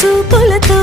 చూపులతో